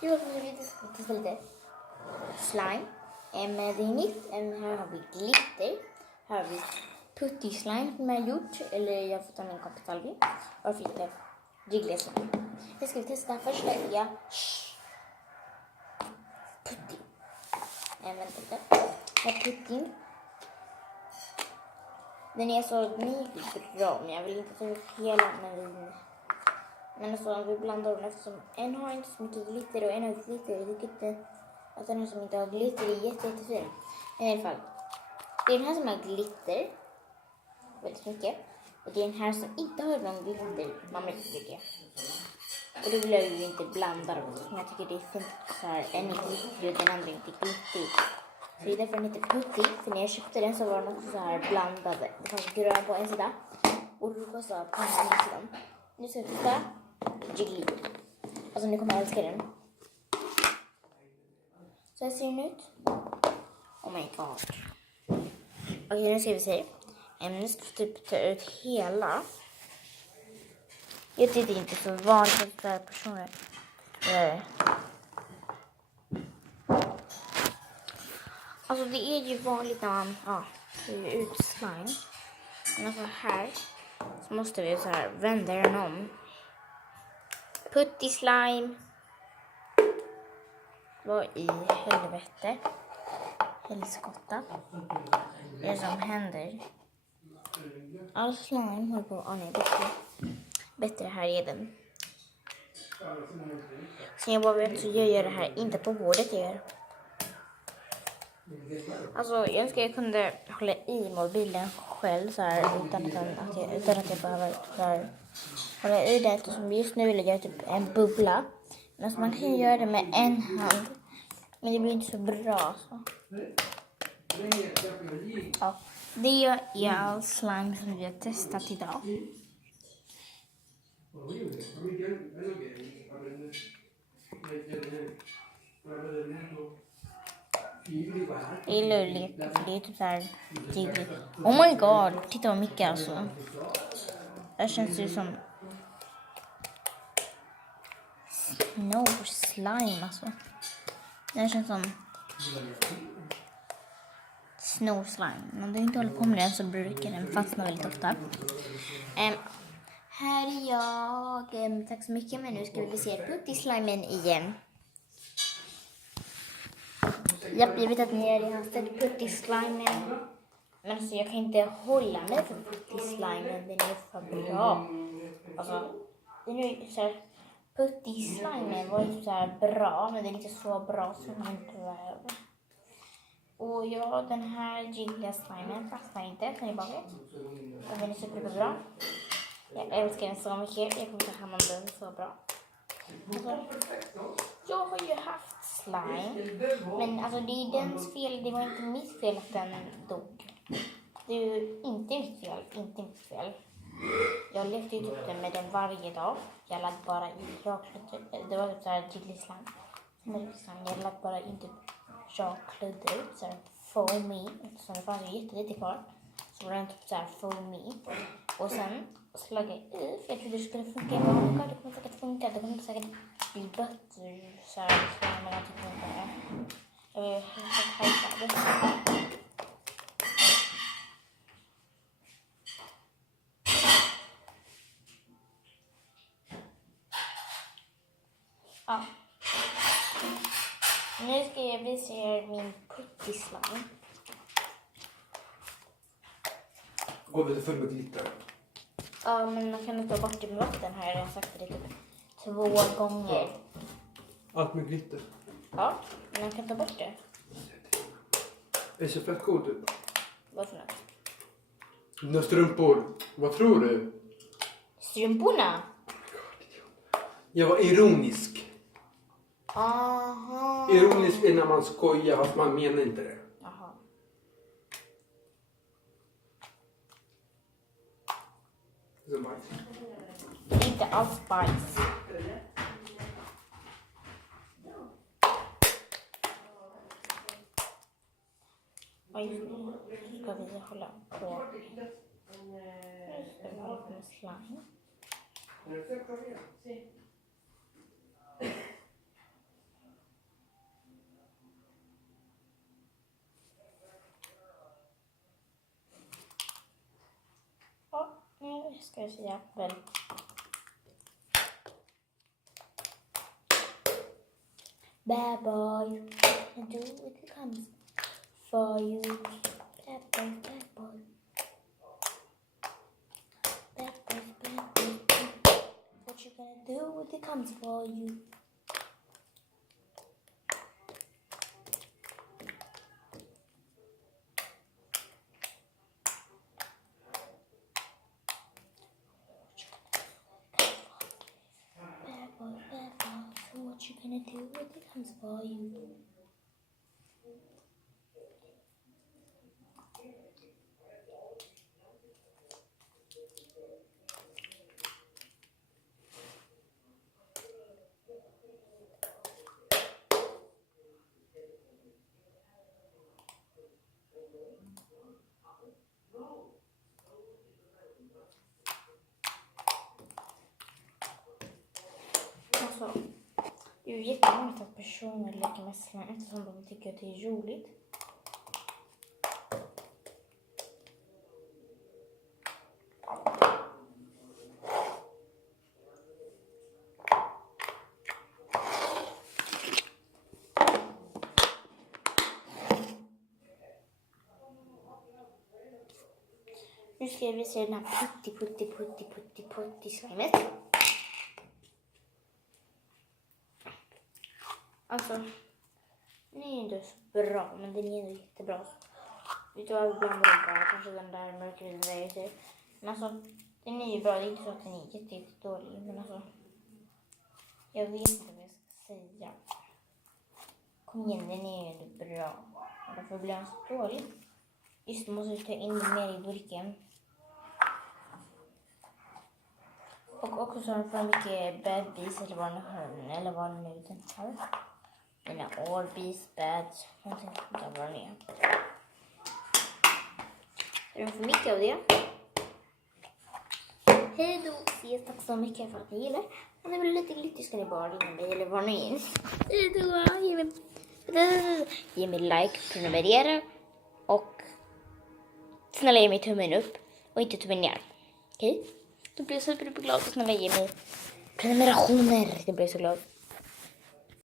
Jo, så vi testar lite slime. Det är nytt. Här har vi glitter. Här har vi putty-slime som jag har gjort. Eller jag har fått av min kompis Alvin. Och lite jiggly-slime. Jag ska testa först. Ja. Putty. Vänta lite. Här är puttyn. Den är så mycket bra, men jag vill inte ta upp hela den. Men alltså om vi blandar dem, eftersom en har inte så mycket glitter och en har glitter. Jag tycker inte att den här som inte har glitter är jättefin. I alla fall, det är den här som har glitter väldigt mycket. Och det är den här som inte har någon glitter, man tycker jag. Och då vill jag ju inte blanda dem, men jag tycker det är fint så här. En är glitter och den andra är inte glitter. Så det är därför den heter Putty. För när jag köpte den så var den också så här blandade. Det fanns grön på en sida och det kostade på en sida. Nu ska vi testa Jiggly. Alltså nu kommer jag älska den. Så här ser den ut. Oh my god. Okej, nu ska vi se. Nu ska vi typ ta ut hela. Jag tycker inte så vanligt att personer. Alltså det är ju vanligt när man tar ut slime. Men alltså här så måste vi så här vända den om. Putty slime. Vad i helvete? Helskotta. Det är som händer. All slime håller på bättre här är den. Så jag bara vet så jag gör det här inte på bordet jag gör. Alltså jag önskar jag kunde hålla i mobilen själv så här utan att jag behöver så här, hålla i det. Eftersom just nu vill jag göra typ en bubbla. Men alltså, man kan göra det med en hand. Men det blir inte så bra så. Ja, det är all slime som vi har testat idag. Jag gillar att leka för det är typ såhär jiggly. Oh my god, titta vad mycket alltså. Det känns ju som snow slime alltså. Det känns som snow slime. Om du inte håller på med den så brukar den fastna väldigt ofta. Här är jag. Tack så mycket, men nu ska vi se putty slimen igen. Jag vet att ni har sett putty slimen. Men alltså jag kan inte hålla mig för putty slimen. Den är för bra. Alltså, den är så här, putty slimen var ju så här bra. Men den är inte så bra som man behöver. Och ja, den här jiggly slimen fastnar inte. Den är bakåt. Och den är superbra. Jag älskar den så mycket. Jag kommer ta hand om den så bra. Alltså, jag har ju haft slime. Men alltså det är dens fel. Det var inte mitt fel att den dog. Det är ju inte mitt fel. Inte mitt fel. Jag levde ju typ med den varje dag. Jag lade bara i det var typ såhär jiggly slime. Jag lade bara in typ choklad ut. Såhär foamy. Så det fanns ju jättelite kvar. Så var den typ såhär foamy. Och sen slog jag i. För jag trodde det skulle funka. Jag bara, det kommer säkert funka. Det kommer säkert bli bättre. Såhär slime eller typ inte. Jag är helt hypad. Ja. Nu ska jag visa er min putty slime. Går lite full med glitter. Ja, men man kan inte ta bort det med vatten här. Jag har sagt det typ 2 gånger. Allt med glitter. Ja, men man kan ta bort det. Det är så fett coolt ut. Vad för något? Dina strumpor. Vad tror du? Strumporna? Jag var ironisk. Aha. Ironisk är när man skojar fast man menar inte det. Jaha. Det är så bajs. Inte alls bajs. Och just nu ska vi hålla på. Nu ska vi hålla på med slime. ska jag säga. Väl. Bad boy, and do what it comes for you. Bad boy, bad boy. Bad boy, bad boy. What you gonna do when it comes for you? Bad boy, so what you gonna do when it comes for you? Alltså, det är ju jättemånga att personer leker med slime eftersom de tycker att det är roligt. Nu ska jag visa den här putti slimet. Alltså, den är inte så bra, men den är ändå jättebra. Vet du vad, ibland bra, kanske den där mörkare den där ute. Men alltså, den är ju bra, det är inte så att den är jättedålig. Men alltså, jag vet inte vad jag ska säga. Kom igen, den är ju ändå bra. Varför blir den så dålig? Just nu måste jag ta in mer i burken. Och också så har den för mycket bad bees eller vad nu den har. Mina Orbeez, bad, någonting sånt där vad den är. Är det för mycket av det? Hej då, ses, tack så mycket för att ni gillar. Om ni vill lite glitter ska ni bara ringa mig eller vad ni är. Hej då, ge mig like, prenumerera och snälla ge mig tummen upp och inte tummen ner. Okej? Då blir jag superglad och snälla ge mig prenumerationer. Jag blir så glad.